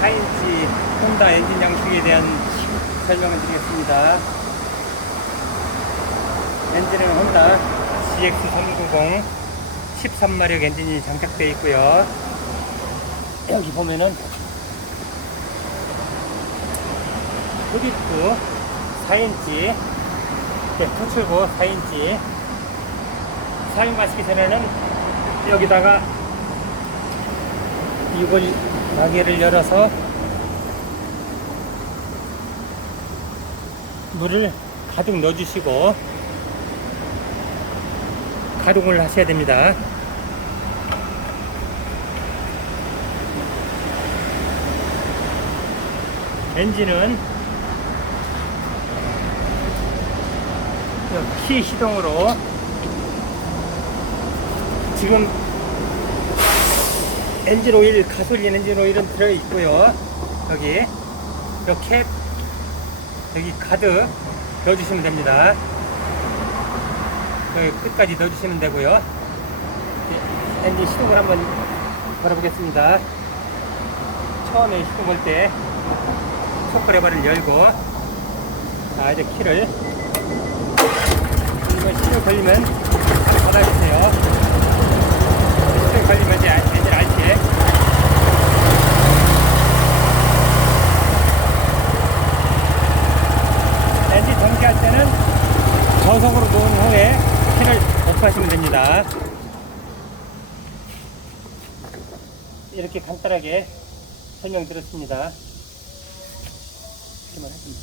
4인치 혼다 엔진 양식에 대한 설명을 드리겠습니다. 엔진은 혼다 GX390 13마력 엔진이 장착되어 있고요. 여기 보면은 흡입구 4인치 네, 토출구 4인치 사용하시기 전에는 여기다가 이걸 가게를 열어서 물을 가득 넣어주시고 가동을 하셔야 됩니다. 엔진은 키 시동으로 지금 엔진 오일, 가솔린 엔진 오일은 들어 있고요. 여기 이렇게 여기 가득 넣어주시면 됩니다. 여기 끝까지 넣어주시면 되고요. 엔진 시동을 한번 걸어보겠습니다. 처음에 시동 걸때 초크레버를 열고 자 이제 키를 이거 시동 걸리면 닫아주세요. 시동 걸리면 이제 엔진 알지 엔진 정지할 때는 저속으로 놓은 후에 키를 오프하시면 됩니다. 이렇게 간단하게 설명드렸습니다. 이렇게만 하시면